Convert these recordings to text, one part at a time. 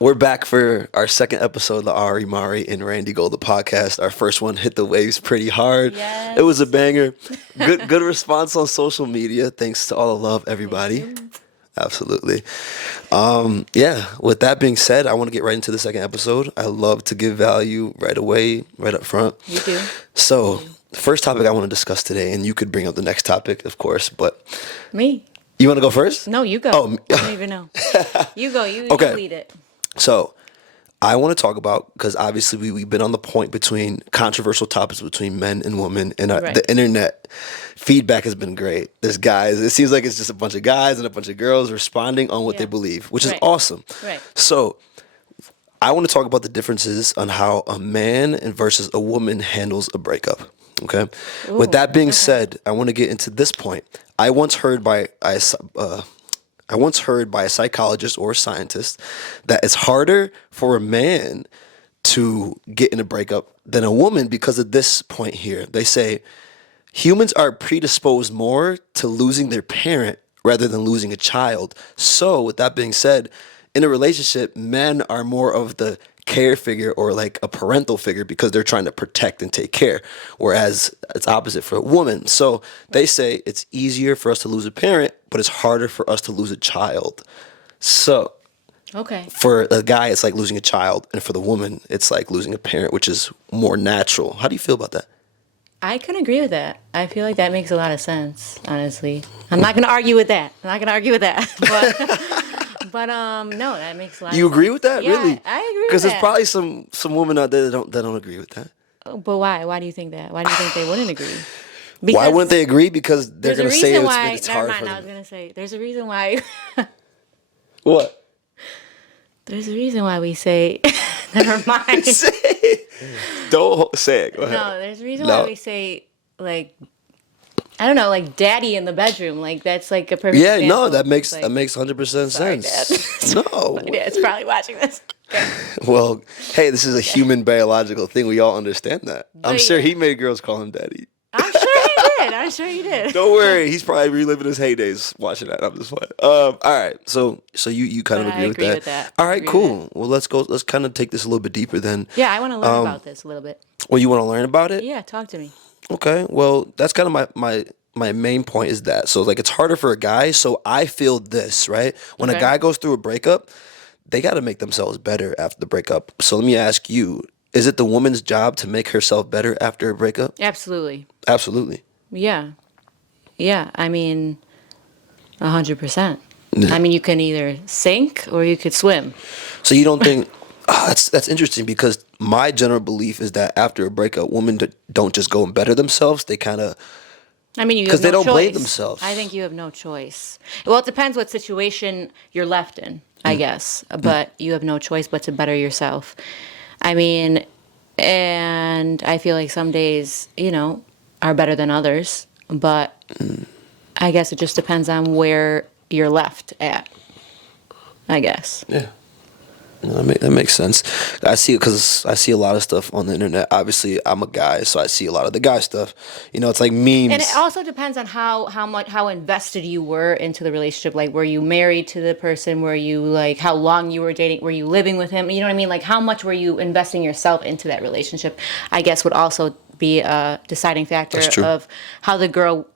We're back for our second episode of the Ari Mari and Randy Golda podcast. Our first one hit the waves pretty hard. It was a Yes. banger. Good response on social media. Thanks to all the love, Thank everybody. you. Absolutely. Yeah, with that being said, I want to get right into the second episode. I love to give value right away, right up front. You do. So, the first topic I want to discuss today, and you could bring up the next topic, of course, but Me? you want to go first? No, you go. Oh, I don't even know. You go. You Okay. lead it. So, I want to talk about, because obviously we've been on the point between controversial topics between men and women, and Right. the internet feedback has been great. There's guys, it seems like it's just a bunch of guys and a bunch of girls responding on what they Yeah. believe, which is Right. awesome. Right. So, I want to talk about the differences on how a man and versus a woman handles a breakup. Okay. With Ooh, that being okay. said, I want to get into this point. I once heard by I once heard by a psychologist or a scientist that it's harder for a man to get in a breakup than a woman because of this point here. They say humans are predisposed more to losing their parent rather than losing a child. So, with that being said, in a relationship, men are more of the care figure or like a parental figure because they're trying to protect and take care, whereas it's opposite for a woman. So, they say it's easier for us to lose a parent, but it's harder for us to lose a child. So, Okay. for a guy, it's like losing a child, and for the woman, it's like losing a parent, which is more natural. How do you feel about that? I can agree with that. I feel like that makes a lot of sense, honestly. I'm not going to argue with that. I'm not going to argue with that. But no, that makes a lot You of sense. agree with that, Yeah, really? I agree with Because there's that. probably some women out there that don't agree with that. But why? Why do you think that? Why do you think they wouldn't agree? Why wouldn't they agree? Because they're There's a gonna say reason it's, why. it's Never hard mind. for I was them. going to say there's a reason why. What? There's a reason why we say. Never mind. Say it. Don't say it. Go ahead. No, there's a reason No. why we say like I don't know, like daddy in the bedroom. Like that's like a perfect Yeah, example. no, that makes Like, that makes 100% sorry, sense. Dad. No. My dad's probably watching this. Okay. Well, hey, this is a human biological thing. We all understand that. I'm But sure yeah. he made girls call him daddy. I'm sure he did. I'm sure he did. Don't worry, he's probably reliving his heydays watching that. I'm just playing. All right, so you kind of But I agree, agree with that. All I right, agree with cool. Well, let's go. Let's kind of take this a little bit deeper then. Yeah, I want to learn about this a little bit. Well, you want to learn about it? Yeah, talk to me. Okay. Well, that's kind of my main point is that. So like it's harder for a guy. So I feel this, right? When a Okay. guy goes through a breakup, they got to make themselves better after the breakup. So let me ask you, is it the woman's job to make herself better after a breakup? Absolutely. Absolutely. Yeah. Yeah. I mean, 100%. Yeah. I mean, you can either sink or you could swim. So you don't think that's interesting because my general belief is that after a breakup, women don't just go and better themselves. They kind of I mean, you 'Cause have they no don't blame choice. themselves. I think you have no choice. Well, it depends what situation you're left in, I guess. But you have no choice but to better yourself. I mean, and I feel like some days, are better than others. But I guess it just depends on where you're left at, I guess. yeah. No, that makes sense. I see it because I see a lot of stuff on the internet. Obviously, I'm a guy, so I see a lot of the guy stuff. It's like memes. And it also depends on how invested you were into the relationship. Like, were you married to the person? Were you like how long you were dating? Were you living with him? You know what I mean? Like, how much were you investing yourself into that relationship? I guess would also be a deciding factor That's true. of how the girl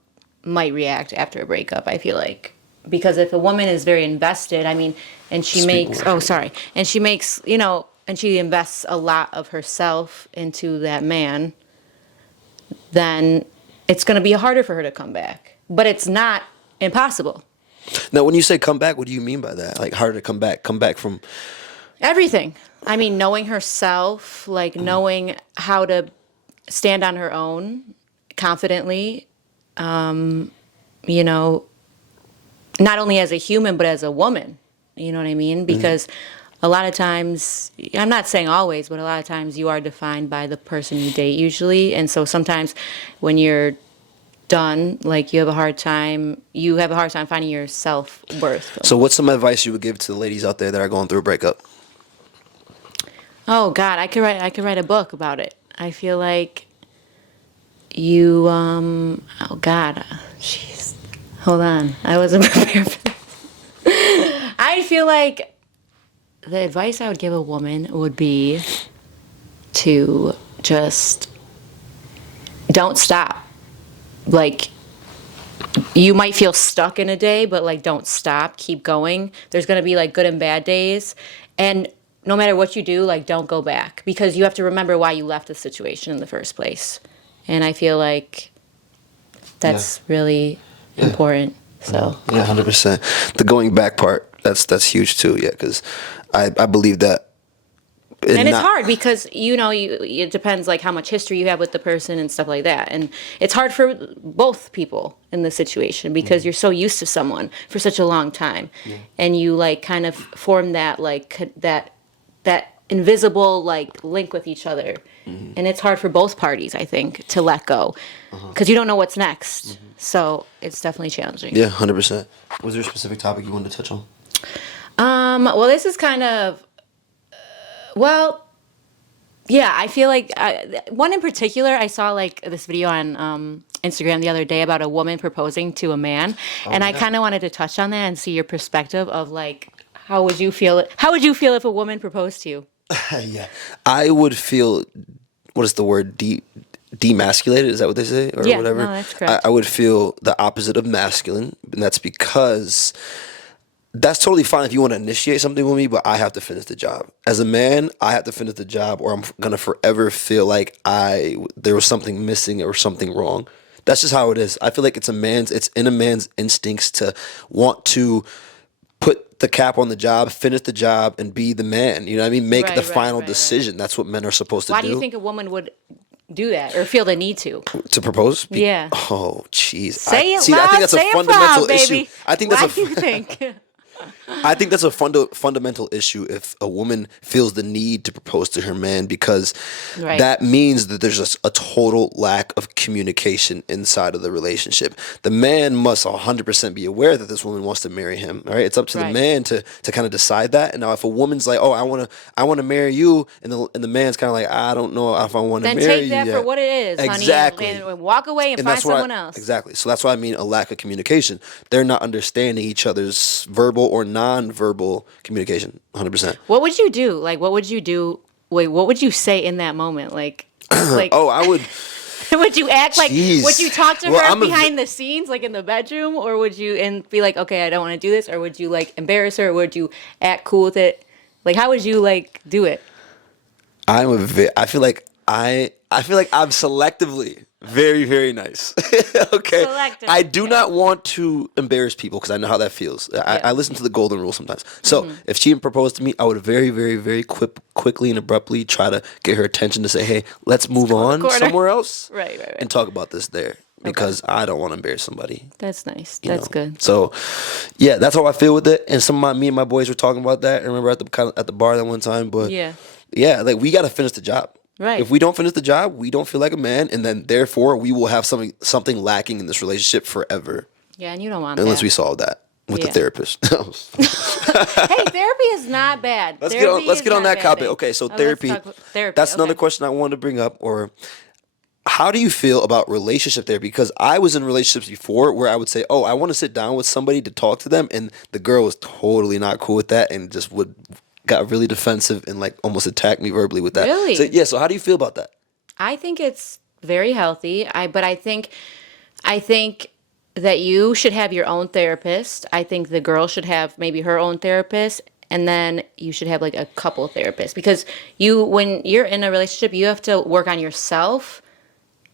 might react after a breakup. I feel like because if a woman is very invested, I mean, and she Speak makes more. and she makes and she invests a lot of herself into that man, then it's going to be harder for her to come back. But it's not impossible. Now, when you say come back, what do you mean by that? Like harder to come back? Come back from? Everything. I mean, knowing herself, like knowing how to stand on her own confidently, not only as a human, but as a woman. You know what I mean? Because a lot of times, I'm not saying always, but a lot of times you are defined by the person you date usually. And so sometimes when you're done, like you have a hard time finding your self-worth. So, what's some advice you would give to the ladies out there that are going through a breakup? Oh God, I could write a book about it. I feel like you oh God, jeez. Hold on. I wasn't prepared for this. I feel like the advice I would give a woman would be to just don't stop. Like, you might feel stuck in a day, but like, don't stop. Keep going. There's going to be like good and bad days. And no matter what you do, like, don't go back because you have to remember why you left the situation in the first place. And I feel like that's really important. So, Yeah, 100%. The going back part, that's huge too. Yeah, because I believe that. And it's hard because it depends like how much history you have with the person and stuff like that, and it's hard for both people in the situation because you're so used to someone for such a long time, and you like kind of form that like that invisible like link with each other, and it's hard for both parties, I think, to let go because you don't know what's next. So it's definitely challenging. Yeah, 100%. Was there a specific topic you wanted to touch on? Well, this is kind of. Well, yeah, I feel like one in particular, I saw like this video on Instagram the other day about a woman proposing to a man, and I kind of wanted to touch on that and see your perspective of like how would you feel? How would you feel if a woman proposed to you? Yeah, I would feel. What is the word? Demasculated? Is that what they say, or Yeah, whatever? no, that's correct. I would feel the opposite of masculine, and that's because. That's totally fine if you want to initiate something with me, but I have to finish the job. As a man, I have to finish the job, or I'm gonna forever feel like there was something missing or something wrong. That's just how it is. I feel like it's in a man's instincts to want to put the cap on the job, finish the job, and be the man. You know what I mean? Make the final decision. That's what men are supposed to do. Why do you think a woman would do that or feel the need to propose? Yeah. Oh, jeez. Say it I loud. think that's say a fundamental it proud, issue. baby. I think Why that's do you think? I think that's a fundamental issue if a woman feels the need to propose to her man because that means that there's a total lack of communication inside of the relationship. The man must 100% be aware that this woman wants to marry him. All right, it's up to the man to kind of decide that. And now, if a woman's like, "Oh, I want to marry you," and the man's kind of like, "I don't know if I want to marry you," then take that for what it is, exactly, honey, and walk away and find someone else. Exactly. So that's why I mean a lack of communication. They're not understanding each other's verbal or non-verbal communication. 100%. What would you do? Like, what would you do? Wait, what would you say in that moment? Like oh, I would. Would you act like? Jeez. Would you talk to her behind the scenes, like in the bedroom, or would you and be like, okay, I don't want to do this, or would you like embarrass her, or would you act cool with it? Like, how would you like do it? I feel like I'm selectively very, very nice. Okay. Selectively, I do not want to embarrass people because I know how that feels. I listen to the golden rule sometimes. So if she proposed to me, I would very, very, very quickly and abruptly try to get her attention to say, "Hey, let's move on somewhere else, right, and talk about this there." Because I don't want to embarrass somebody. That's nice. That's good. So, yeah, that's how I feel with it. And me and my boys were talking about that. I remember at the bar that one time. But yeah, like we got to finish the job. Right. If we don't finish the job, we don't feel like a man, and then therefore we will have something lacking in this relationship forever. Yeah, and you don't want unless we solve that with the therapist. Hey, therapy is not bad. Let's get on that topic. Okay, so therapy. That's another question I wanted to bring up. Or how do you feel about relationship therapy? Because I was in relationships before where I would say, "Oh, I want to sit down with somebody to talk to them," and the girl was totally not cool with that, and just got really defensive and like almost attacked me verbally with that. Really? So, yeah. So how do you feel about that? I think it's very healthy. But I think that you should have your own therapist. I think the girl should have maybe her own therapist, and then you should have like a couple therapists because when you're in a relationship, you have to work on yourself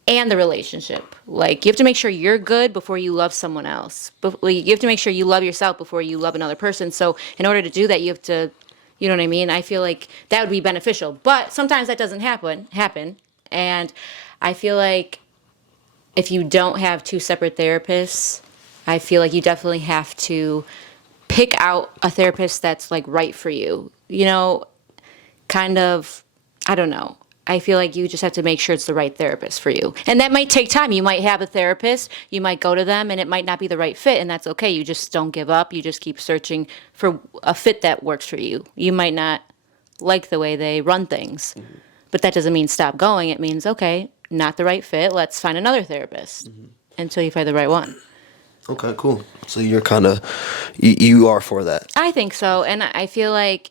and the relationship. Like, you have to make sure you're good before you love someone else. You have to make sure you love yourself before you love another person. So in order to do that, you have to, you know what I mean? I feel like that would be beneficial. But sometimes that doesn't happen. And I feel like if you don't have two separate therapists, I feel like you definitely have to pick out a therapist that's like right for you. You know, kind of, I don't know. I feel like you just have to make sure it's the right therapist for you. And that might take time. You might have a therapist, you might go to them, and it might not be the right fit, and that's okay. You just don't give up. You just keep searching for a fit that works for you. You might not like the way they run things, but that doesn't mean stop going. It means, okay, not the right fit. Let's find another therapist until you find the right one. Okay, cool. So you're kind of, you are for that. I think so. And I feel like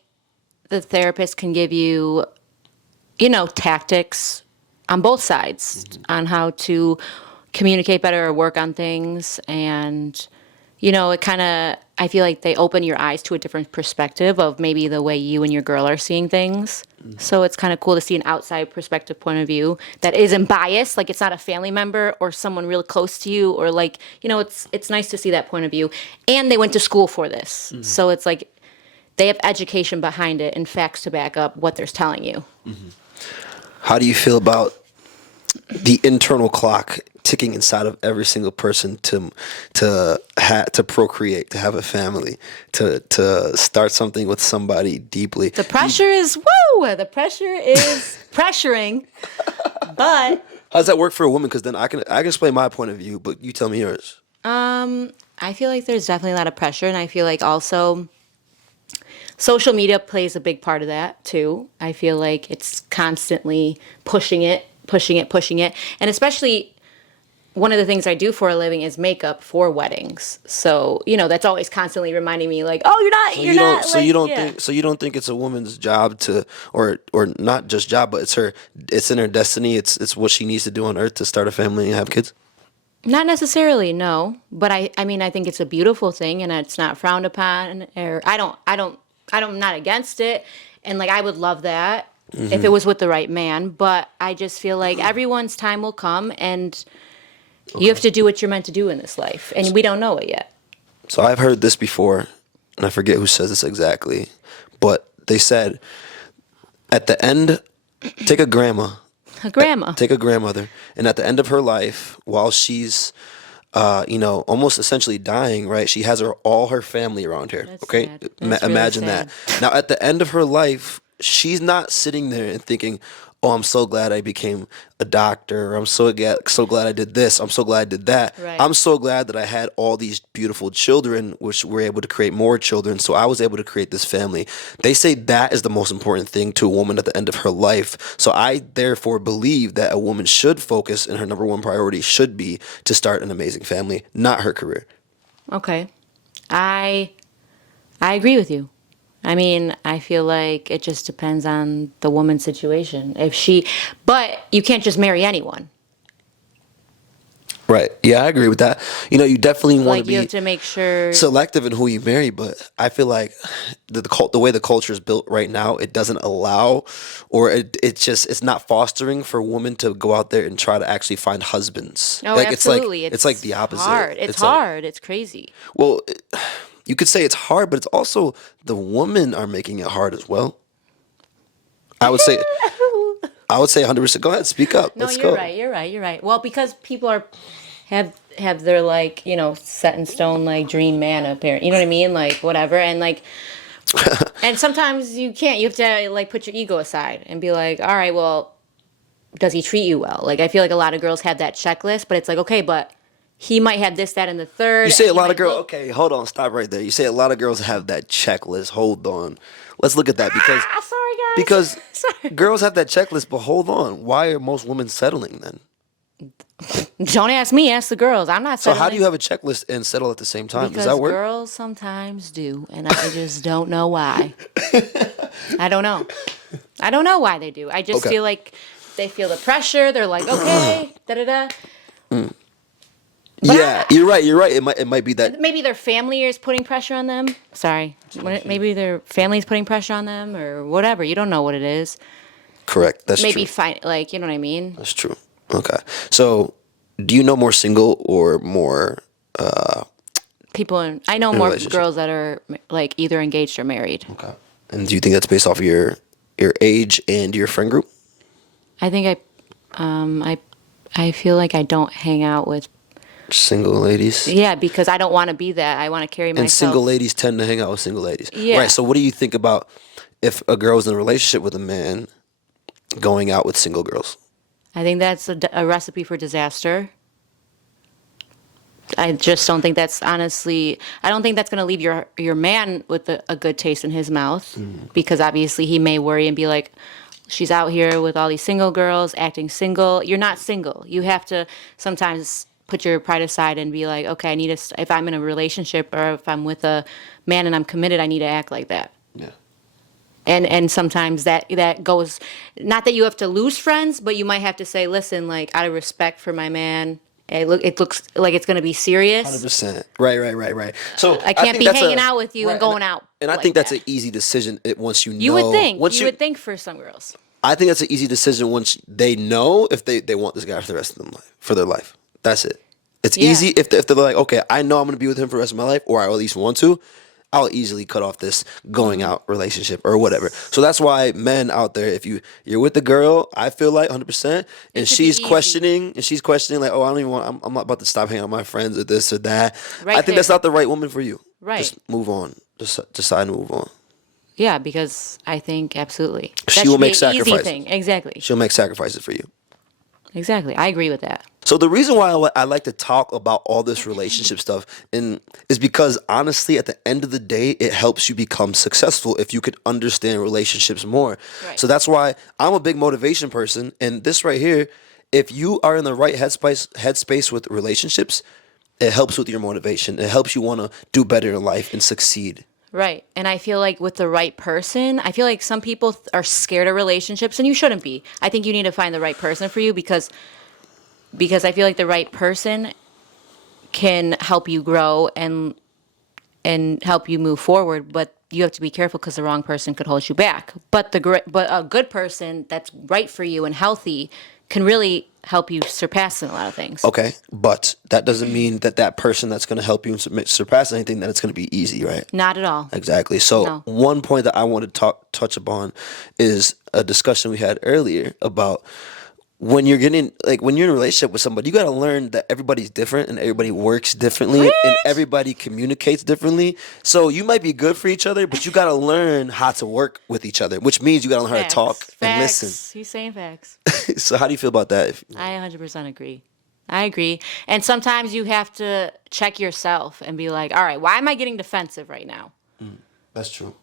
the therapist can give you, tactics on both sides on how to communicate better or work on things. And, it kind of, I feel like they open your eyes to a different perspective of maybe the way you and your girl are seeing things. So it's kind of cool to see an outside perspective point of view that isn't biased. Like it's not a family member or someone real close to you, or like, it's nice to see that point of view. And they went to school for this. So it's like they have education behind it and facts to back up what they're telling you. How do you feel about the internal clock ticking inside of every single person to procreate, to have a family, to start something with somebody deeply? The pressure is woo. The pressure is pressuring, but how does that work for a woman? Because then I can explain my point of view, but you tell me yours. I feel like there's definitely a lot of pressure, and I feel like also social media plays a big part of that too. I feel like it's constantly pushing it, and especially one of the things I do for a living is makeup for weddings. So, that's always constantly reminding me like, oh, you're not. So you don't think it's a woman's job to, or not just job, but it's in her destiny. It's what she needs to do on earth to start a family and have kids? Not necessarily, no. But I mean, I think it's a beautiful thing and it's not frowned upon, or I'm not against it. And like, I would love that if it was with the right man, but I just feel like everyone's time will come and you have to do what you're meant to do in this life, and we don't know it yet. So I've heard this before, and I forget who says this exactly, but they said at the end, take a grandmother, and at the end of her life, while she's, almost essentially dying, right? She has all her family around her. That's Okay, sad. That's imagine really that. sad. Now, at the end of her life, she's not sitting there and thinking, "Oh, I'm so glad I became a doctor. I'm so glad I did this. I'm so glad I did that. Right. I'm so glad that I had all these beautiful children, which were able to create more children. So I was able to create this family." They say that is the most important thing to a woman at the end of her life. So I therefore believe that a woman should focus, and her number one priority should be to start an amazing family, not her career. Okay. I agree with you. I mean, I feel like it just depends on the woman's situation. But you can't just marry anyone. Right. Yeah, I agree with that. You definitely want Like to you be have to make sure. selective in who you marry, but I feel like the way the culture is built right now, it doesn't allow, or it's not fostering for women to go out there and try to actually find husbands. Oh, Like absolutely. it's like the opposite. Hard. It's like, hard. It's crazy. well, you could say it's hard, but it's also the women are making it hard as well. I would say 100%. Go ahead, speak up. No, Let's you're go. right. You're right. You're right. Well, because people have their like, set in stone like dream man apparent. You know what I mean? Like whatever. And like and sometimes you can't. You have to like put your ego aside and be like, all right, well, does he treat you well? Like I feel like a lot of girls have that checklist, but it's like, okay, but he might have this, that, and the third. You say a and he lot of might girls. look- Okay, hold on, stop right there. You say a lot of girls have that checklist. Hold on, let's look at that because Sorry, guys. because Sorry. girls have that checklist. But hold on, why are most women settling then? Don't ask me, ask the girls. I'm not So settling. how do you have a checklist and settle at the same time? Because Does that work? girls sometimes do, and I just don't know why. I don't know. I don't know why they do. I just Okay. feel like they feel the pressure. They're like, okay, da da da. Yeah, you're right. You're right. It might be that. Maybe their family is putting pressure on them. Sorry. Maybe their family is putting pressure on them or whatever. You don't know what it is. Correct. That's Maybe true. like, you know what I mean? That's true. Okay. So, do you know more single or more? I know more relationship. girls that are like either engaged or married. Okay. And do you think that's based off of your age and your friend group? I think I feel like I don't hang out with. Single ladies. Yeah, because I don't want to be that. I want to carry myself. And single ladies tend to hang out with single ladies. Yeah. Right. So what do you think about if a girl's in a relationship with a man going out with single girls? I think that's a recipe for disaster. I just don't think that's honestly. I don't think that's going to leave your man with a good taste in his mouth, because obviously he may worry and be like, she's out here with all these single girls acting single. You're not single. You have to sometimes put your pride aside and be like, okay, if I'm in a relationship or if I'm with a man and I'm committed, I need to act like that. Yeah. And sometimes that goes, not that you have to lose friends, but you might have to say, listen, like out of respect for my man, it looks like it's going to be serious. 100%. Right. So I can't think be that's hanging out with you and going out. And I like think that's that. an easy decision once you know. You would think. Once You would think for some girls. I think that's an easy decision once they know if they want this guy for the rest of their life. That's it. It's easy if they're like, okay, I know I'm going to be with him for the rest of my life, or I at least want to. I'll easily cut off this going out relationship or whatever. So that's why men out there, if you're with the girl, I feel like 100%, and she's questioning like, oh, I don't even want, I'm not about to stop hanging out with my friends or this or that. I think that's not the right woman for you. Right. Just move on. Just decide to move on. Yeah, because I think absolutely She will make sacrifices. Easy thing. Exactly. She'll make sacrifices for you. Exactly. I agree with that. So the reason why I like to talk about all this relationship stuff is because honestly, at the end of the day, it helps you become successful if you could understand relationships more. Right. So that's why I'm a big motivation person. And this right here, if you are in the right headspace with relationships, it helps with your motivation. It helps you want to do better in life and succeed. Right. And I feel like with the right person, I feel like some people are scared of relationships, and you shouldn't be. I think you need to find the right person for you because I feel like the right person can help you grow and help you move forward, but you have to be careful because the wrong person could hold you back. But a good person that's right for you and healthy can really help you surpass in a lot of things. Okay, but that doesn't mean that person that's going to help you surpass anything, that it's going to be easy, right? Not at all. Exactly. So one point that I want to touch upon is a discussion we had earlier about when you're in a relationship with somebody, you got to learn that everybody's different and everybody works differently and everybody communicates differently. So you might be good for each other, but you got to learn how to work with each other, which means you got to learn how to talk and listen. He's saying facts. So how do you feel about that? I 100% agree. I agree. And sometimes you have to check yourself and be like, all right, why am I getting defensive right now? That's true.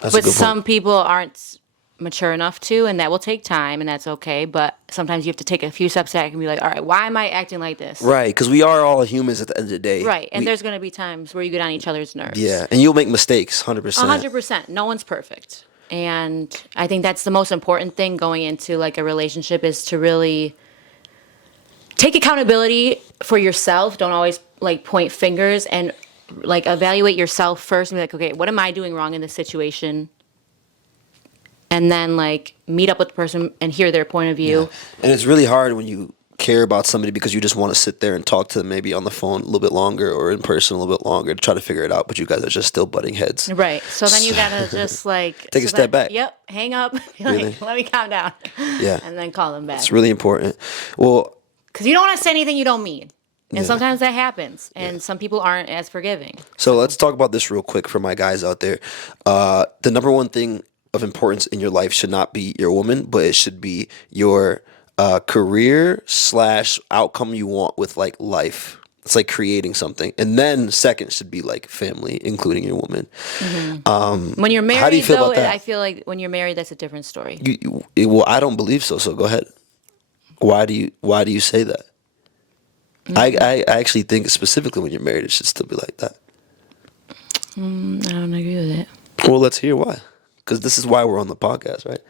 But some people aren't mature enough to, and that will take time, and that's okay. But sometimes you have to take a few steps back and be like, all right, why am I acting like this? Right, because we are all humans at the end of the day. Right, and there's going to be times where you get on each other's nerves. Yeah, and you'll make mistakes, 100%. 100%. No one's perfect. And I think that's the most important thing going into like a relationship is to really take accountability for yourself. Don't always like point fingers, and like evaluate yourself first and be like, okay, what am I doing wrong in this situation? And then like meet up with the person and hear their point of view. Yeah. And it's really hard when you care about somebody because you just want to sit there and talk to them maybe on the phone a little bit longer or in person a little bit longer to try to figure it out, but you guys are just still butting heads. Right. So then you gotta just like take a step back. Yep. Hang up. Really? Let me calm down. Yeah. And then call them back. It's really important. Well, because you don't want to say anything you don't mean. And sometimes that happens. And some people aren't as forgiving. So let's talk about this real quick for my guys out there. The number one thing of importance in your life should not be your woman, but it should be your career / outcome you want with like life. It's like creating something. And then second should be like family, including your woman. Mm-hmm. When you're married, how do you feel though, about that? I feel like when you're married, that's a different story. Well, I don't believe so. So go ahead. Why do you say that? Mm-hmm. I actually think specifically when you're married, it should still be like that. I don't agree with it. Well, let's hear why. Because this is why we're on the podcast, right?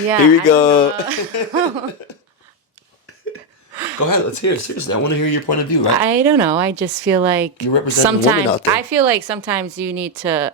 Yeah. Here we go. Go ahead, let's hear it. Seriously, I want to hear your point of view, right? I don't know. I just feel like you're representing women out there. I feel like sometimes you need to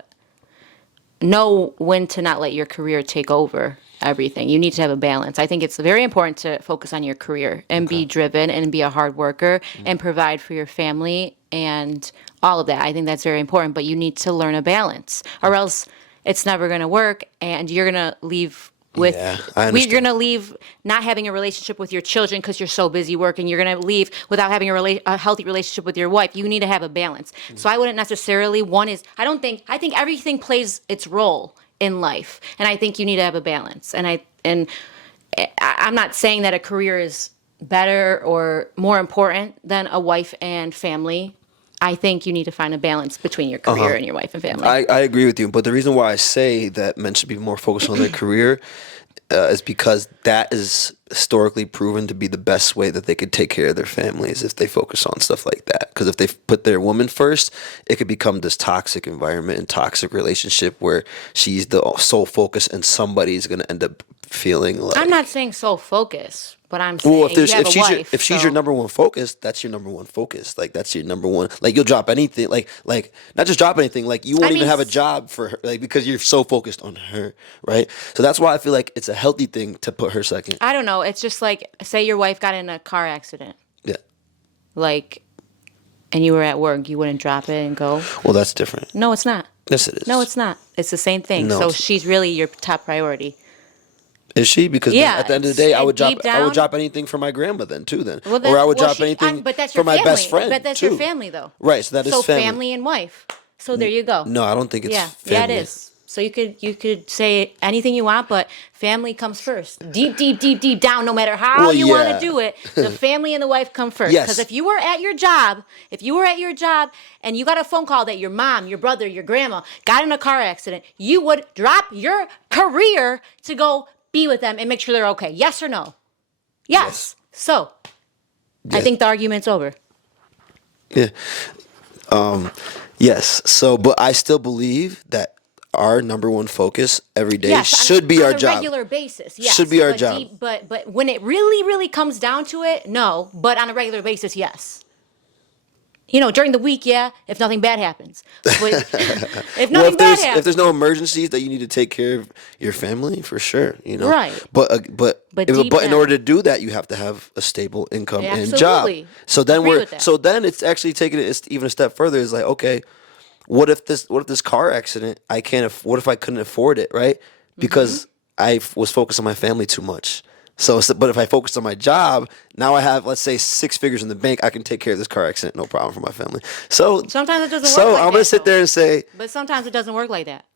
know when to not let your career take over everything. You need to have a balance. I think it's very important to focus on your career and be driven and be a hard worker and provide for your family and all of that. I think that's very important, but you need to learn a balance or else it's never going to work and you're going to leave with you're going to leave not having a relationship with your children because you're so busy working. You're going to leave without having a healthy relationship with your wife. You need to have a balance. So I wouldn't necessarily I think everything plays its role in life, and I think you need to have a balance. And I'm not saying that a career is better or more important than a wife and family. I think you need to find a balance between your career and your wife and family. I agree with you, but the reason why I say that men should be more focused on their career is because that is historically proven to be the best way that they could take care of their families if they focus on stuff like that. Because if they put their woman first, it could become this toxic environment and toxic relationship where she's the sole focus and somebody's going to end up feeling like. I'm not saying sole focus, but I'm saying Well, you have a wife. if she's your number one focus, that's your number one focus. Like that's your number one. Like you'll drop anything. Like not just drop anything. Like you won't even have a job for her. Like because you're so focused on her, right? So that's why I feel like it's a healthy thing to put her second. I don't know. It's just like, say your wife got in a car accident. Yeah. Like, and you were at work, you wouldn't drop it and go. Well, that's different. No, it's not. Yes, it is. No, it's not. It's the same thing. No, so it's- she's really your top priority. Is she? Because Yeah, at the end of the day, I would deep drop anything for my grandma then too. Then, Well, or I would well, drop anything but that's for your my family. best friend. But that's too. your family, though. Right. So that is So family. and wife. So there you go. No, I don't think it's Yeah, family. yeah, it is. So you could say anything you want, but family comes first. Deep down, no matter how Well, you want yeah. to do it, the family and the wife come first. Yes. Because if you were at your job, and you got a phone call that your mom, your brother, your grandma got in a car accident, you would drop your career to go be with them and make sure they're okay. Yes or no? Yes. So I Yeah. think the argument's over. Yeah. Yes. So, but I still believe that our number one focus every day should be our job. On a regular basis, yes. Should be our but job. But when it really comes down to it, no. But on a regular basis, yes. You know, during the week, yeah, if nothing bad happens. But if nothing bad happens. If there's no emergencies that you need to take care of your family, for sure, you know. Right. But deep in down. order to do that, you have to have a stable income Yeah, and job. absolutely. So then Agree with that. then it's actually taking it even a step further. It's like, okay, what if this car accident what if I couldn't afford it, right? Because I was focused on my family too much. But if I focused on my job, now I have, let's say, 6 figures in the bank. I can take care of this car accident, no problem for my family. So Sometimes it doesn't work So like I'm gonna that, sit though. there and say, But sometimes it doesn't work like that.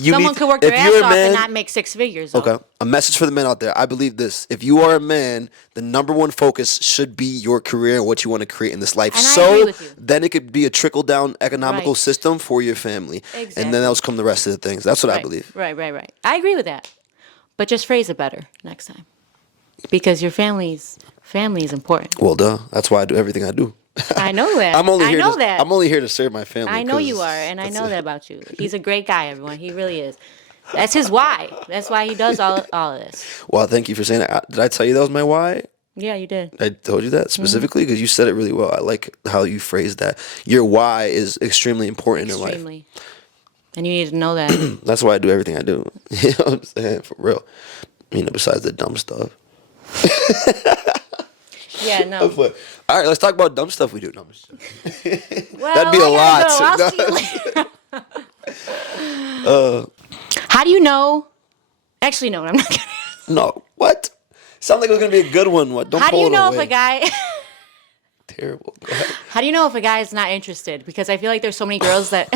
Someone Someone could work their ass off and not make 6 figures. Though. Okay, a message for the men out there. I believe this: if you are a man, the number one focus should be your career and what you want to create in this life. And I agree with you. Then it could be a trickle down economical Right. system for your family, Exactly. and then that'll come the rest of the things. That's what I believe. Right. I agree with that. But just phrase it better next time. Because your family is important. Well, duh. That's why I do everything I do. I know that. I'm only I here. know that. I'm only here to serve my family. I know you are, and I know that about you. He's a great guy, everyone. He really is. That's his why. That's why he does all of this. Well, thank you for saying that. Did I tell you that was my why? Yeah, you did. I told you that specifically because you said it really well. I like how you phrased that. Your why is extremely important in life. Extremely. And you need to know that. That's why I do everything I do. You know what I'm saying? For real. You know, besides the dumb stuff. Yeah, no. All right, let's talk about dumb stuff we do. No, I'm just joking. Well, That'd be a I lot. gotta go. I'll see you later. How do you know? Actually, no, I'm not gonna. No, what? Sounds like it was gonna be a good one. What? Don't How do pull you it know away. if a guy? Terrible. Go ahead. How do you know if a guy is not interested? Because I feel like there's so many girls that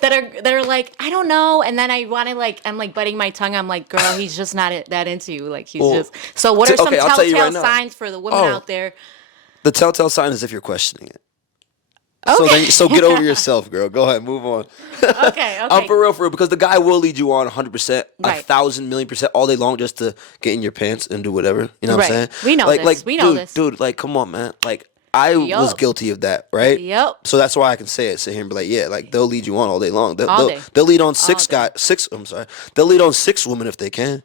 that are like, I don't know, and then I want to I'm like biting my tongue. I'm like, girl, he's just not that into you. Like he's Well, just. So what are some okay, I'll tell you telltale right now. signs for the women Oh. out there? The telltale sign is if you're questioning it. Okay. So get over yourself, girl. Go ahead, move on. Okay. For real, because the guy will lead you on 100%, Right. 1,000,000,000% all day long just to get in your pants and do whatever. You know what I'm Right. saying? We know this. We know dude, this. Dude, like, come on, man. Like, I was Yup. guilty of that, right? Yep. So that's why I can say it, sit here and be like, yeah, like they'll lead you on all day long. All day. They'll lead on All day. They'll lead on 6 women if they can.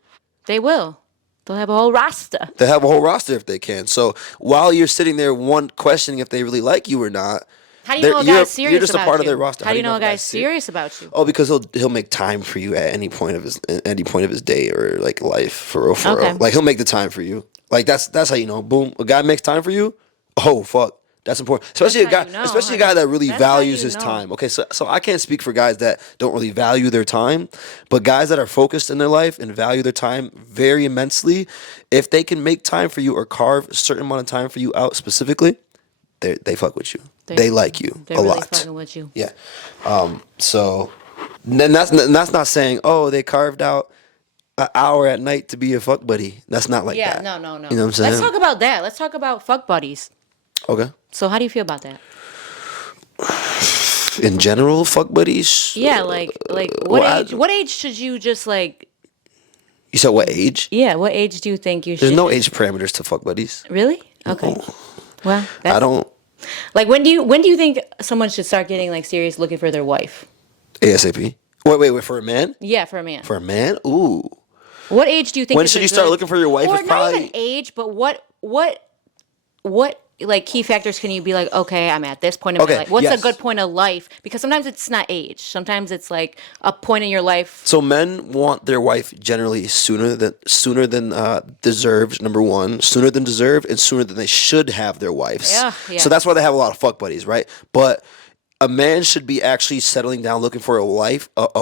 They will. They'll have a whole roster. They have a whole roster if they can. So while you're sitting there, questioning if they really like you or not, How do you know a you're guy's serious you're just about a part you? of their roster. How do you know a if guy's serious about you? Oh, because he'll make time for you at any point of his day or like life for real. Okay. Like he'll make the time for you. Like that's how you know. Boom, a guy makes time for you. Oh fuck, that's important. Especially That's how you know, especially a guy that really That's how values you his know. time. Okay, so I can't speak for guys that don't really value their time, but guys that are focused in their life and value their time very immensely, if they can make time for you or carve a certain amount of time for you out specifically, they fuck with you. They like you They're a really lot. fucking with you. Yeah. So then that's not saying, oh, they carved out an hour at night to be your fuck buddy. That's not like Yeah, that. no. You know what I'm saying? Let's talk about that. Let's talk about fuck buddies. Okay. So how do you feel about that? In general, fuck buddies. Yeah, like well, what age should you just like You said what age? Yeah, what age do you think you There's should? no age parameters to fuck buddies. Really? Okay. Well, that's, I don't like when do you think someone should start getting like serious looking for their wife? ASAP. Wait. For a man? Yeah, for a man. For a man? Ooh. What age do you think? When is should a you start good- looking for your wife? Or Is not even probably age, but what like key factors can you be like? Okay, I'm at this point in Okay, my life. What's yes. a good point of life? Because sometimes it's not age. Sometimes it's like a point in your life. so. Men want their wife generally sooner than deserved. Number one, sooner than deserved, and sooner than they should have their wives. Yeah. So that's why they have a lot of fuck buddies, right? But a man should be actually settling down, looking for a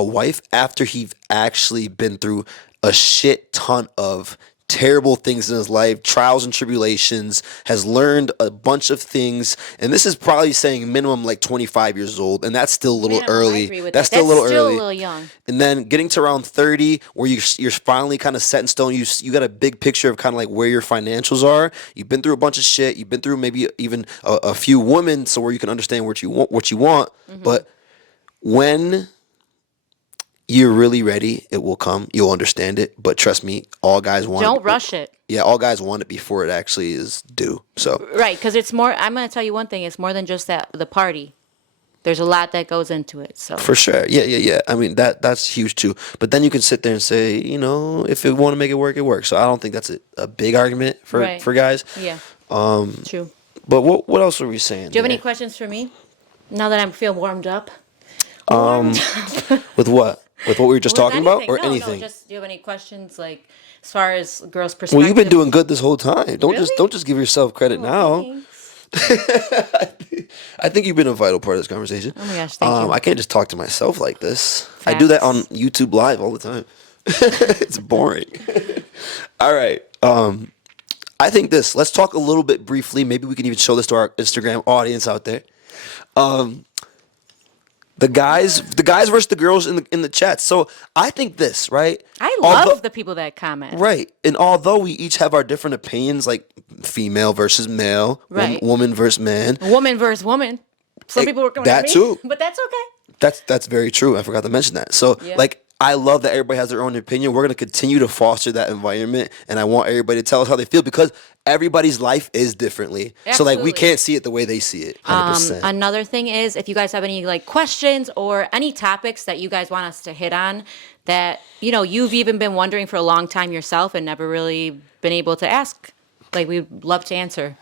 wife after he's actually been through a shit ton of terrible things in his life, trials and tribulations, has learned a bunch of things, and this is probably saying minimum like 25 years old, and that's still a little Minimum, I early. agree with That's that. still a little That's still early. a little young. And then getting to around 30, where you're finally kind of set in stone. You got a big picture of kind of like where your financials are. You've been through a bunch of shit. You've been through maybe even a few women, so where you can understand what you want. Mm-hmm. But when you're really ready, it will come. You'll understand it. But trust me, all guys want Don't it. rush it. Yeah, all guys want it before it actually is due. So Right, because it's more. I'm gonna tell you one thing. It's more than just the party. There's a lot that goes into it. So for sure, yeah. I mean that's huge too. But then you can sit there and say, if you want to make it work, it works. So I don't think that's a big argument for Right. guys. yeah, true. But what else were we saying? Do you have any there? questions for me? Now that I feel warmed up. With what? With what we were just With talking about, or no, anything? No, just do you have any questions like as far as girls' perspective? Well, you've been doing good this whole time. Don't Really? just give yourself credit now. Thanks. I think you've been a vital part of this conversation. Oh my gosh, thank you. I can't just talk to myself like this. I do that on Facts. YouTube Live all the time. It's boring. All right. I think let's talk a little bit briefly. Maybe we can even show this to our Instagram audience out there. The guys versus the girls in the chat. So I think this, right? I love the people that comment. Right. And although we each have our different opinions, like female versus male, Right. woman versus man, Woman versus woman. Some people were coming that at me, too. but that's okay. that's very true. I forgot to mention that. So Yeah. like I love that everybody has their own opinion. We're gonna continue to foster that environment, and I want everybody to tell us how they feel because everybody's life is differently. So like we Absolutely. can't see it the way they see it. 100%. Another thing is if you guys have any like questions or any topics that you guys want us to hit on that you've even been wondering for a long time yourself and never really been able to ask, like we'd love to answer.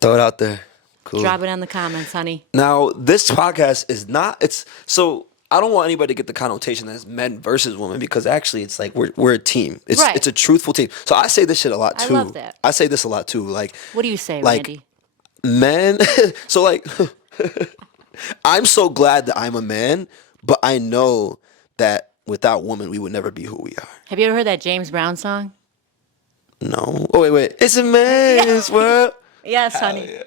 Throw it out there. Cool. Drop it in the comments, honey. Now, this podcast is not. So I don't want anybody to get the connotation that it's men versus women because actually it's like we're a team. It's Right. it's a truthful team. So I say this shit a lot I too. love that. I say this a lot too. Like What do you say, like, Randy? men. So like, I'm so glad that I'm a man, but I know that without women we would never be who we are. Have you ever heard that James Brown song? No. Oh wait. It's a man's world. Yes, honey.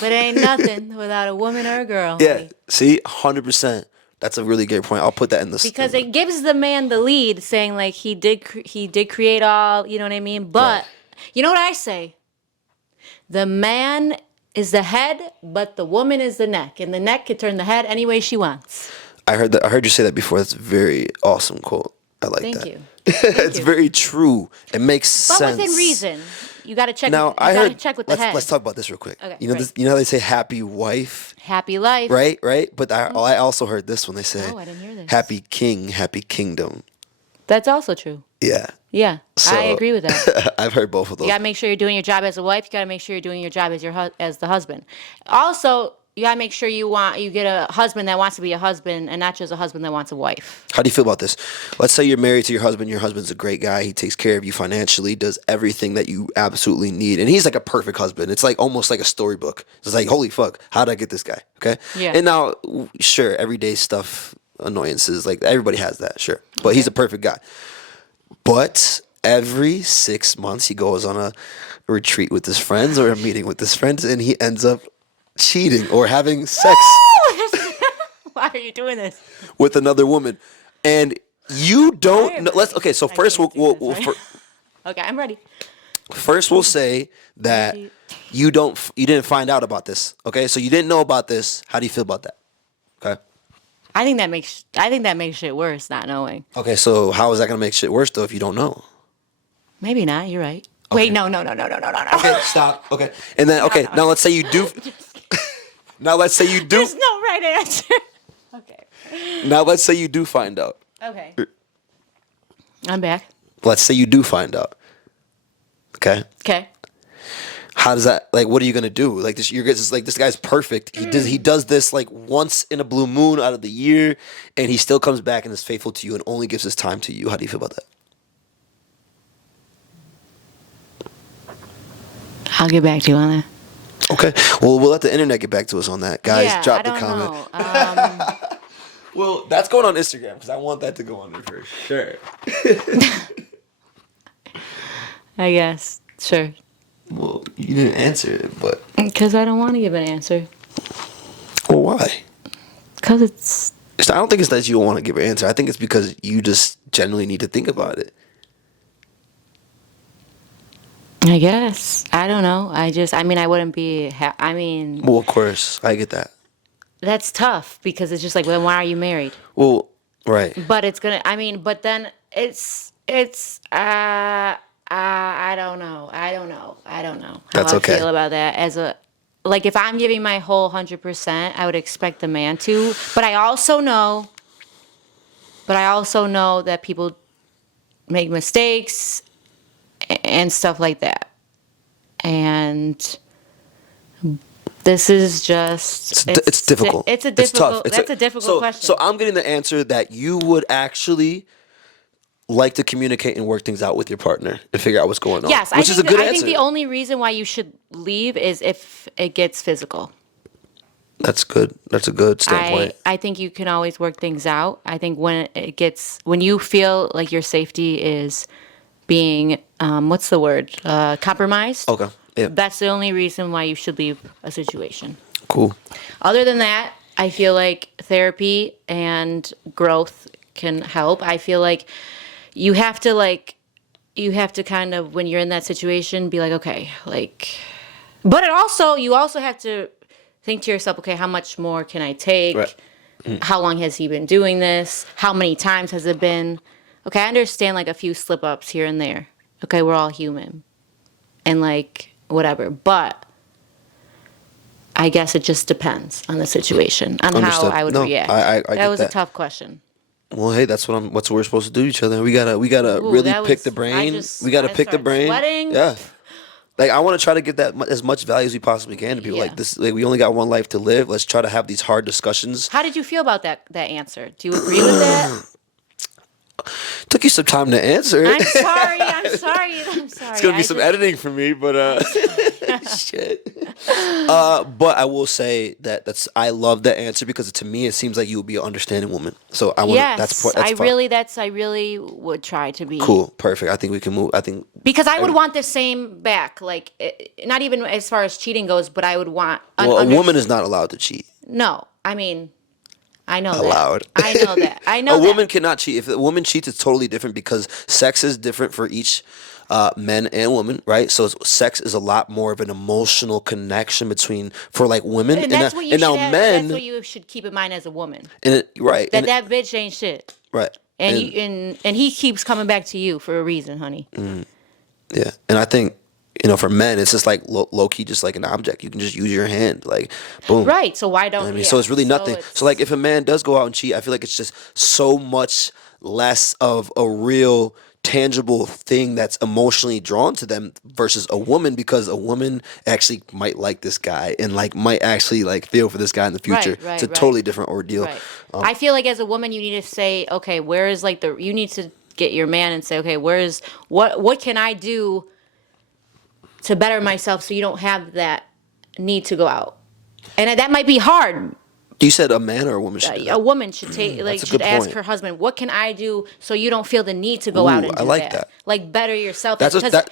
But ain't nothing without a woman or a girl. Yeah. honey. See, 100%. That's a really great point. I'll put that in the Because it gives the man the lead, saying like he did create all. You know what I mean? But Right. you know what I say? The man is the head, but the woman is the neck, and the neck can turn the head any way she wants. I heard that. I heard you say that before. That's a very awesome quote. I like Thank that. you. It's you. very true. It makes But sense. within reason, you got to check. Now you I gotta heard. check with the let's head. let's talk about this real quick. Okay, You know right. this. You know how they say happy wife, Happy life. right? Right. But I also heard this when they say Oh, I didn't hear this. happy king, happy kingdom. That's also true. Yeah. Yeah, So, I agree with that. I've heard both of those. You gotta make sure you're doing your job as a wife. You gotta make sure you're doing your job as as the husband. Also, you gotta make sure you get a husband that wants to be a husband and not just a husband that wants a wife. How do you feel about this? Let's say you're married to your husband. Your husband's a great guy. He takes care of you financially, does everything that you absolutely need. And he's like a perfect husband. It's like almost like a storybook. It's like, holy fuck, how did I get this guy? Okay? Yeah. And now, sure, everyday stuff, annoyances, like everybody has that, sure. But he's a perfect guy. But every 6 months, he goes on a retreat with his friends or a meeting with his friends, and he ends up cheating or having sex Why are you doing this? with another woman, and you don't know. ready. Okay. So I first can't do we'll this, Okay, I'm ready. first we'll say that you didn't find out about this. Okay, so you didn't know about this. How do you feel about that? Okay. I think that makes shit worse not knowing. Okay. So how is that gonna make shit worse though if you don't know? Maybe not. You're right. Wait, no. Okay, stop. Okay, and then okay, now let's say you do. Now let's say you do. There's no right answer. Okay. Now let's say you do find out. Okay. I'm back. Let's say you do find out. Okay. Okay. How does that, like, what are you gonna do? Like this, you're just like, this guy's perfect. He does this like once in a blue moon out of the year, and he still comes back and is faithful to you and only gives his time to you. How do you feel about that? I'll get back to you on that. Okay. Well, we'll let the internet get back to us on that, guys. Yeah, drop I the don't comment. know. Well, that's going on Instagram because I want that to go on there for sure. I guess. Sure. Well, you didn't answer it, but Because I don't want to give an answer. well, why? Because it's. I don't think it's that you don't want to give an answer. I think it's because you just generally need to think about it. I guess. I don't know. I wouldn't be. Well, of course, I get that. That's tough because it's just like, well, then why are you married? Well, right. But it's gonna. But then it's. I don't know. I don't know how That's I okay. feel about that. Like, if I'm giving my whole 100%, I would expect the man to. But I also know that people make mistakes and stuff like that. And this is just It's difficult. It's a It's tough. difficult. That's a difficult question. So I'm getting the answer that you would actually like to communicate and work things out with your partner and figure out what's going on. Yes, which is a good I answer. think the only reason why you should leave is if it gets physical. That's good. That's a good standpoint. I think you can always work things out. I think when you feel like your safety is being what's the word, compromised. Okay. Yeah. That's the only reason why you should leave a situation. Cool. Other than that, I feel like therapy and growth can help. I feel like you have to kind of, when you're in that situation, be like, okay, like, but you also have to think to yourself, okay, how much more can I take? Right. How long has he been doing this? How many times has it been? Okay, I understand like a few slip ups here and there. Okay, we're all human. And like, whatever. But I guess it just depends on the situation, on Understood. how I would No, react. I That get was that. a tough question. Well, hey, that's what we're supposed to do to each other. We gotta Ooh, really that pick was- the brain. I We gotta pick the started brain. sweating. Yeah. Like, I want to try to give that as much value as we possibly can to people. Yeah. Like, this, like, we only got one life to live. Let's try to have these hard discussions. How did you feel about that answer? Do you agree with that? Took you some time to answer it. I'm sorry. It's gonna be some editing for me, but shit. But I will say that I love that answer because to me it seems like you would be an understanding woman. So I want Yes, that's I fine. really would try to be Cool, perfect. I think we can move. I think because I would want the same back. Like, not even as far as cheating goes, but I would want. well, a woman is not allowed to cheat. No, I mean, I know Allowed. that. I know that. I know A that. woman cannot cheat. If a woman cheats, it's totally different because sex is different for each men and women, right? So sex is a lot more of an emotional connection for like women. And that's what you now should have, men. That's what you should keep in mind as a woman. Right. That bitch ain't shit. Right. And he keeps coming back to you for a reason, honey. Yeah, and I think for men, it's just like low key, just like an object. You can just use your hand, like boom. Right. So why don't? I mean, yeah. so it's really nothing. it's- So like, if a man does go out and cheat, I feel like it's just so much less of a real tangible thing that's emotionally drawn to them versus a woman, because a woman actually might like this guy and like might actually like feel for this guy in the future. Right, it's a right. totally different ordeal. Right. I feel like as a woman, you need to say, okay, where is like you need to get your man and say, okay, what can I do to better myself so you don't have that need to go out? And that might be hard. You said a man or a woman should do that? A woman should take That's a should good ask point. her husband, what can I do so you don't feel the need to go out Ooh, and I do like that. Like, better yourself. That's Because that-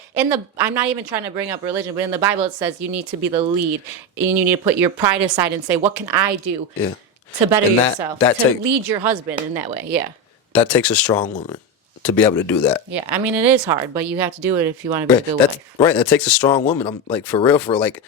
I'm not even trying to bring up religion, but in the Bible it says you need to be the lead and you need to put your pride aside and say, what can I do Yeah. to better And yourself, to lead your husband in that way? Yeah. That takes a strong woman to be able to do that. Yeah. I mean, it is hard, but you have to do it if you want to be a good wife. Right. That takes a strong woman. I'm like, for real, for like,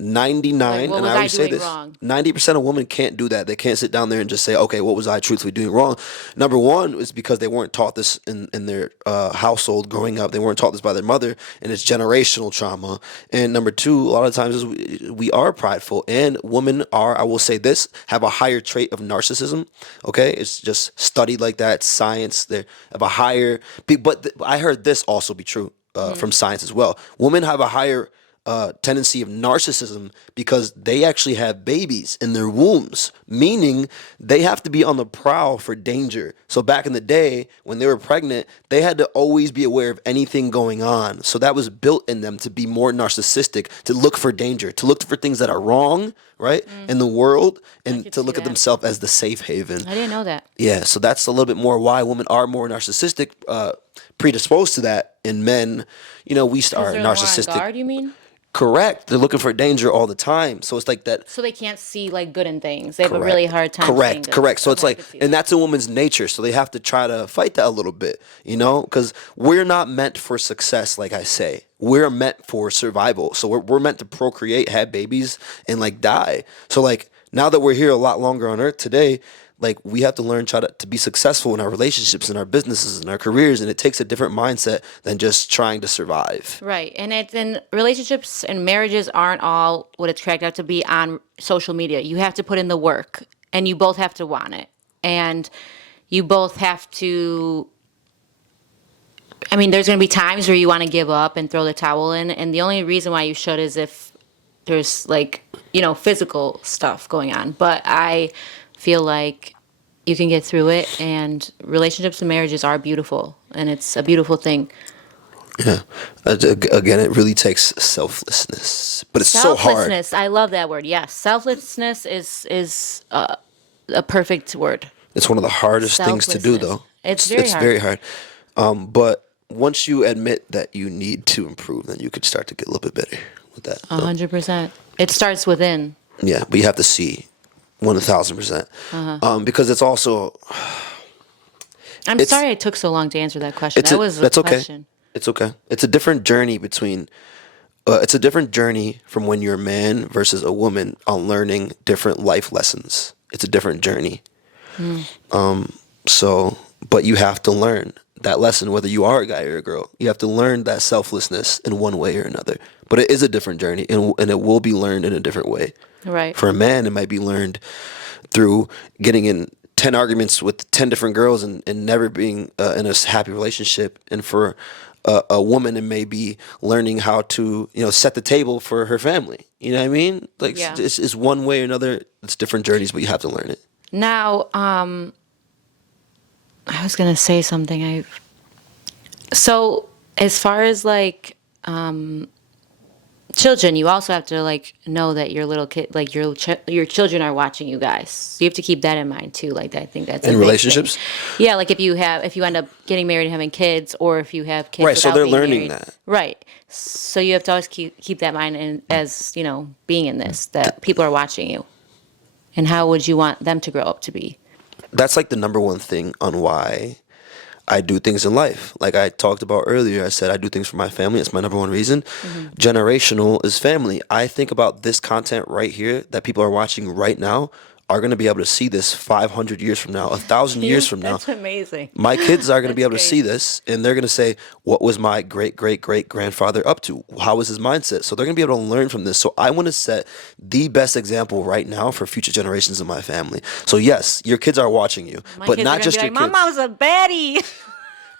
Like, 99, what and was I I always say doing this, wrong? 90% of women can't do that. They can't sit down there and just say, okay, what was I truthfully doing wrong? Number one is because they weren't taught this in their household growing up. They weren't taught this by their mother, and it's generational trauma. And number two, a lot of times is we are prideful, and women are, I will say this, have a higher trait of narcissism. Okay, it's just studied like that. Science, they have a higher, but I heard this also be true from science as well. Women have a higher tendency of narcissism because they actually have babies in their wombs, meaning they have to be on the prowl for danger. So back in the day when they were pregnant, they had to always be aware of anything going on. So that was built in them to be more narcissistic, to look for danger, to look for things that are wrong, right, in the world, and could to see look at that. themselves as the safe haven. I didn't know that. Yeah, so that's a little bit more why women are more narcissistic, predisposed to that, and men, we Because are they're more on narcissistic. guard, you mean? Correct. They're looking for danger all the time. So it's like that. So they can't see like good in things. They have a Correct. really hard time seeing Correct. good Correct. things. So it's Okay, I like, could see and that. that's a woman's nature. So they have to try to fight that a little bit, because we're not meant for success, like I say. We're meant for survival. So we're meant to procreate, have babies, and like die. So like now that we're here a lot longer on Earth today, like we have to learn to be successful in our relationships, in our businesses, in our careers, and it takes a different mindset than just trying to survive. Right. And relationships and marriages aren't all what it's cracked out to be on social media. You have to put in the work and you both have to want it. And you both have to, I mean, there's going to be times where you want to give up and throw the towel in. And the only reason why you should is if there's like, physical stuff going on. But I feel like you can get through it, and relationships and marriages are beautiful, and it's a beautiful thing. Yeah. Again, it really takes selflessness, but it's so hard. Selflessness. I love that word. Yes, selflessness is a perfect word. It's one of the hardest things to do, Selflessness. though. It's very it's hard. very hard. But once you admit that you need to improve, then you could start to get a little bit better with that. 100%. It starts within. Yeah, but you have to see 1,000%, because it's also I'm It's- sorry it took so long to answer that question. it's That a, was a that's okay. question. It's okay. It's a different journey between. It's a different journey from when you're a man versus a woman on learning different life lessons. It's a different journey. So, but you have to learn that lesson, whether you are a guy or a girl. You have to learn that selflessness in one way or another. But it is a different journey, and it will be learned in a different way. Right. For a man, it might be learned through getting in 10 arguments with 10 different girls and never being in a happy relationship. And for a woman, it may be learning how to, set the table for her family. You know what I mean? Like, Yeah. it's one way or another. It's different journeys, but you have to learn it. Now, I was gonna say something. So as far as like children, you also have to like know that your little kid, like your children are watching you guys. So you have to keep that in mind too. Like I think that's a In big relationships? thing. Yeah, like if you end up getting married and having kids, or if you have kids, Right, so without they're being learning married. that. Right. So you have to always keep that in mind, and as being in this, that people are watching you, and how would you want them to grow up to be? That's like the number one thing on why I do things in life. Like I talked about earlier, I said I do things for my family. It's my number one reason. Generational is family. I think about this content right here that people are watching right now are going to be able to see this 500 years from now, 1,000 years from now. That's amazing. My kids are going to be able to That's see this, and they're going to say, what was my great, great, great grandfather up to? How was his mindset? So they're going to be able to learn from this. So I want to set the best example right now for future generations of my family. So yes, your kids are watching you, My but kids not are just gonna your be like, kids. My mom's a baddie.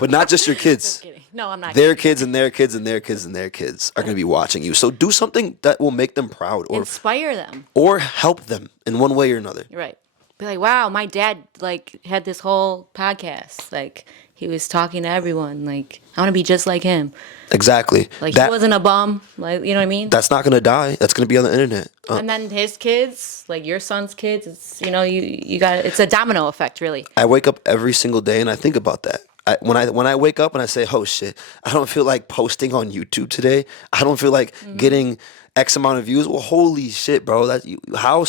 But not just your kids. Kidding. No, I'm not. Their kidding. kids and their kids and their kids and their kids are going to be watching you. So do something that will make them proud Inspire them. or help them in one way or another. Right. Be like, wow, my dad like had this whole podcast. Like he was talking to everyone. Like I want to be just like him. Exactly. Like he wasn't a bum. Like you know what I mean? That's not going to die. That's going to be on the internet. And then his kids, like your son's kids, it's you got it's a domino effect, really. I wake up every single day and I think about that. When I wake up and I say, oh shit, I don't feel like posting on YouTube today. I don't feel like getting X amount of views. Well, holy shit, bro. How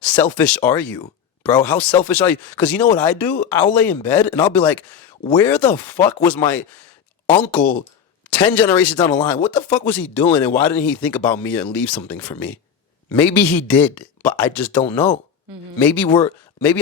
selfish are you, bro? How selfish are you? Because you know what I do? I'll lay in bed and I'll be like, where the fuck was my uncle 10 generations down the line? What the fuck was he doing? And why didn't he think about me and leave something for me? Maybe he did, but I just don't know. Maybe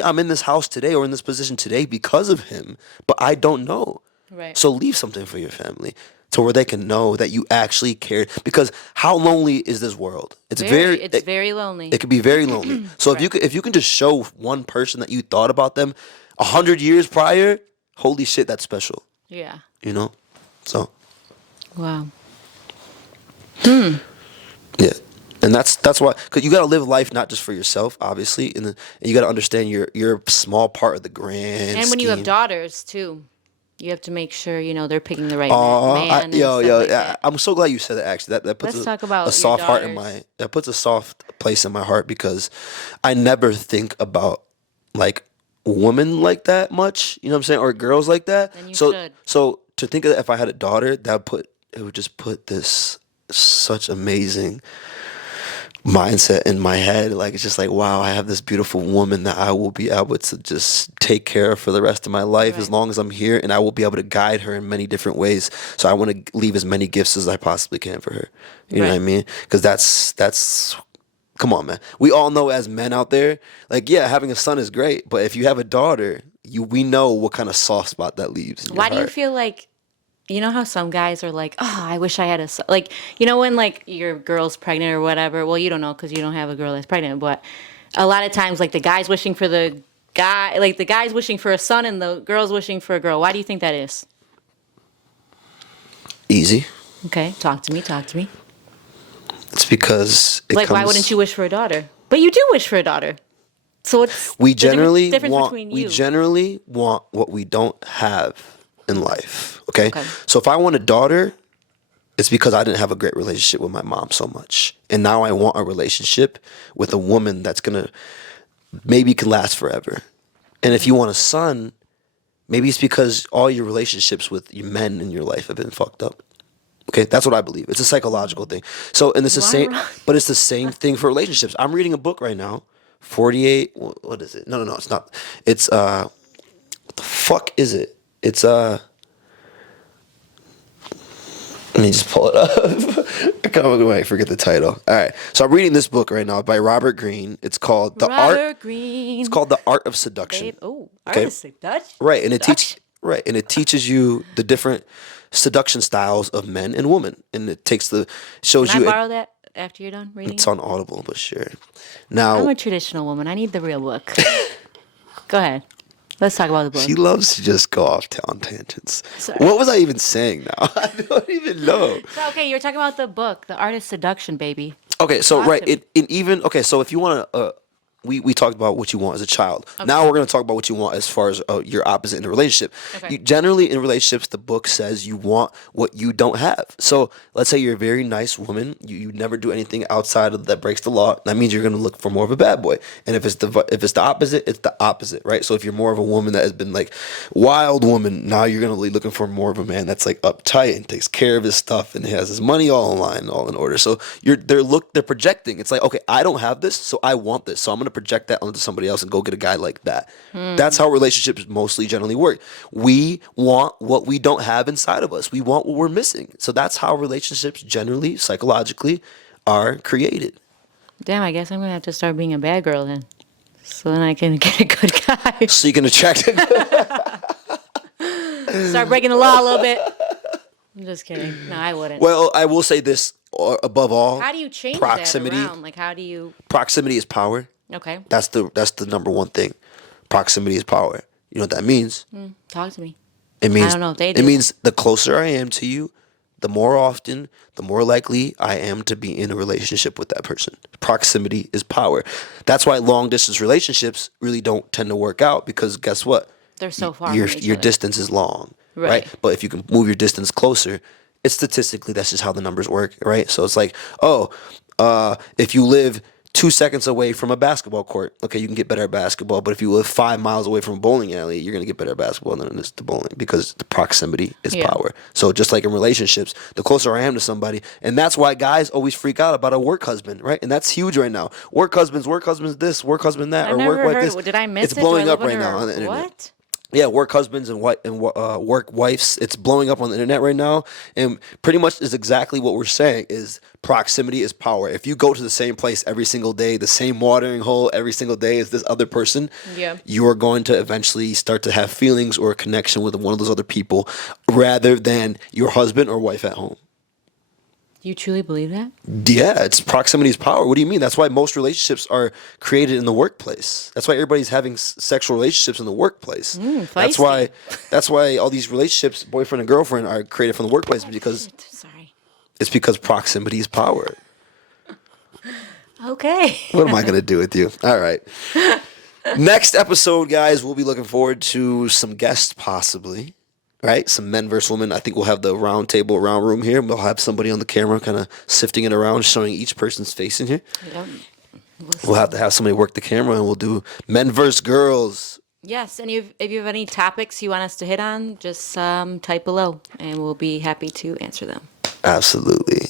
I'm in this house today or in this position today because of him, but I don't know. Right. So leave something for your family to where they can know that you actually cared. Because how lonely is this world? It's very lonely. it could be very lonely. So if you can just show one person that you thought about them 100 years prior, holy shit, that's special. Yeah. You know? So Wow. yeah. And that's why, because you got to live life not just for yourself, obviously, and you got to understand you're a small part of the grand And when you have scheme. daughters too, you have to make sure they're picking the right Aw, man. And stuff like that. I'm so glad you said that. Actually, that puts Let's talk about a your soft heart in daughters. that puts a soft place in my heart because I never think about like women like that much. You know what I'm saying, or girls like that. Then you so should. so to think of that, if I had a daughter, it would just put this such amazing mindset in my head. Like it's just like, wow, I have this beautiful woman that I will be able to just take care of for the rest of my life as Right. long as I'm here, and I will be able to guide her in many different ways. So I want to leave as many gifts as I possibly can for her. You know what I Right. mean? Because that's come on, man. We all know as men out there, like yeah, having a son is great, but if you have a daughter, we know what kind of soft spot that leaves in your Why do you heart. feel like, how some guys are like, oh, I wish I had a son. Like, when like your girl's pregnant or whatever. Well, you don't know because you don't have a girl that's pregnant. But a lot of times, like the guy's wishing for the guy, like the guy's wishing for a son and the girl's wishing for a girl. Why do you think that is? Easy. Okay, talk to me. Talk to me. It's because Like, why wouldn't you wish for a daughter? But you do wish for a daughter. So it's we the difference generally difference want between we you. generally want what we don't have in life. Okay? Okay. So if I want a daughter, it's because I didn't have a great relationship with my mom so much. And now I want a relationship with a woman that's gonna maybe can last forever. And if you want a son, maybe it's because all your relationships with your men in your life have been fucked up. Okay, that's what I believe. It's a psychological thing. So, and it's the You are same, wrong. but it's the same thing for relationships. I'm reading a book right now, 48. What is it? No, it's not. It's what the fuck is it? It's Let me just pull it up. I forget the title. All right, so I'm reading this book right now by Robert Greene. It's called The Art. Robert Green. It's called The Art of Seduction. Babe. Oh, Okay. artistic Dutch. Right, and it Dutch. teaches you the different seduction styles of men and women, and it shows Can I you. borrow that after you're done reading? It's on Audible, but sure. I'm Now a traditional woman. I need the real book. Go ahead. Let's talk about the book. she loves to just go off on tangents. Sorry. What was I even saying now? I don't even know. So, okay, you're talking about the book, The Art of Seduction, baby. Okay, so Talk right, to me. so if you want to, we talked about what you want as a child. Now we're going to talk about what you want as far as your opposite in a relationship. Okay. Generally in relationships, the book says you want what you don't have. So let's say you're a very nice woman, you never do anything outside of that breaks the law. That means you're going to look for more of a bad boy. And if it's the opposite, it's the opposite, right? So if you're more of a woman that has been like wild woman, now you're going to be looking for more of a man that's like uptight and takes care of his stuff and has his money all in line, all in order. So they're projecting. It's like, okay, I don't have this, so I want this. So I'm going to project that onto somebody else and go get a guy like that. That's how relationships mostly generally work. We want what we don't have inside of us. We want what we're missing. So that's how relationships generally, psychologically, are created. Damn, I guess I'm going to have to start being a bad girl then. So then I can get a good guy. So you can attract a Start breaking the law a little bit. I'm just kidding. No, I wouldn't. Well, I will say this above all. How do you change proximity. that around? Like, how do you... Proximity is power. Okay, That's the number one thing. Proximity is power. You know what that means? talk to me. It means don't know if they It do. means the closer I am to you, the more often, the more likely I am to be in a relationship with that person. Proximity is power. That's why long distance relationships really don't tend to work out because guess what? They're so far Your from each your other. distance is long, right. Right. But if you can move your distance closer, it's statistically that's just how the numbers work, right? So it's like, if you live 2 seconds away from a basketball court, okay, you can get better at basketball. But if you live 5 miles away from a bowling alley, you're gonna get better at basketball than it is to bowling because the proximity is Yeah. power. So just like in relationships, the closer I am to somebody, and that's why guys always freak out about a work husband, right? And that's huge right now. Work husbands this, work husband that, I've or never work wife heard this. it. Did I miss It's it? Do blowing I up live right under now a- on the internet. What? Yeah, work husbands and work wives. It's blowing up on the internet right now, and pretty much is exactly what we're saying: is proximity is power. If you go to the same place every single day, the same watering hole every single day as this other person, Yeah. you are going to eventually start to have feelings or a connection with one of those other people, rather than your husband or wife at home. You truly believe that? Yeah, it's proximity is power. What do you mean? That's why most relationships are created in the workplace. That's why everybody's having sexual relationships in the workplace. That's why Feisty. that's why all these relationships, boyfriend and girlfriend, are created from the workplace because Shit, sorry. it's because proximity is power. Okay. What am I gonna do with you? All right. Next episode, guys, we'll be looking forward to some guests possibly. Right, some men versus women. I think we'll have the round table, round room here. We'll have somebody on the camera, kind of sifting it around, showing each person's face in here. Yep. We'll have to have somebody work the camera, and we'll do men versus girls. Yes, and if you have any topics you want us to hit on, just type below, and we'll be happy to answer them. Absolutely.